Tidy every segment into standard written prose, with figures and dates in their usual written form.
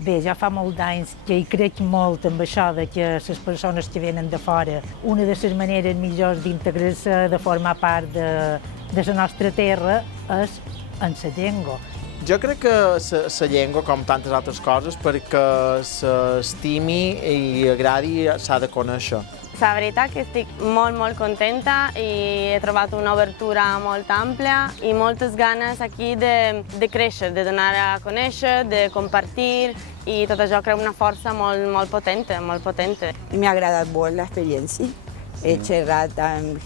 Bé, ja fa molt d'anys que hi crec molt amb això de que les persones que venen de fora, una de les maneres millors d'integrar-se, de formar part de la nostra terra, és en la llengua. Jo crec que la llengua, com tantes altres coses, perquè s'estimi i agradi, s'ha de conèixer. La veritat que estic molt contenta i he trobat una obertura molt àmplia i moltes ganes aquí de créixer, de donar a conèixer, de compartir i tot això crea una força molt potente. M'ha agradat molt l'experiència. He xerrat amb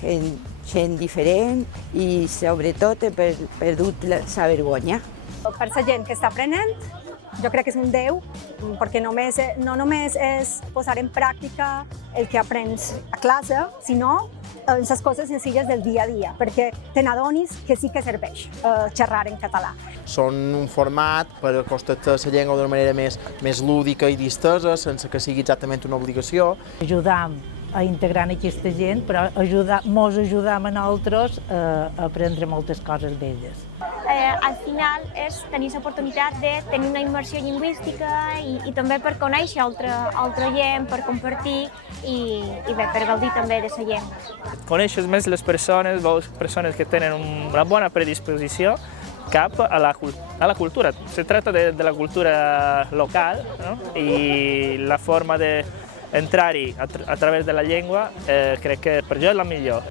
gent diferent i sobretot he perdut la vergonya. Per la gent que està aprenent, jo crec que és un 10, perquè no només és posar en pràctica el que aprens a classe, sinó en les coses senzilles del dia a dia, perquè te n'adonis que sí que serveix xerrar en català. Són un format per acostar-te a la llengua d'una manera més lúdica i distesa, sense que sigui exactament una obligació. Ajudam a integrar aquesta gent, però mos ajudam a nosaltres a aprendre moltes coses d'elles. Al final és tenir l'oportunitat de tenir una immersió lingüística i també per conèixer altra gent, per compartir i bé, per gaudir també de la llengua. Coneixes més les persones, veus persones que tenen una bona predisposició cap a la cultura. Se trata de la cultura local, no? I la forma d'entrar-hi a través de la llengua crec que per jo és la millor.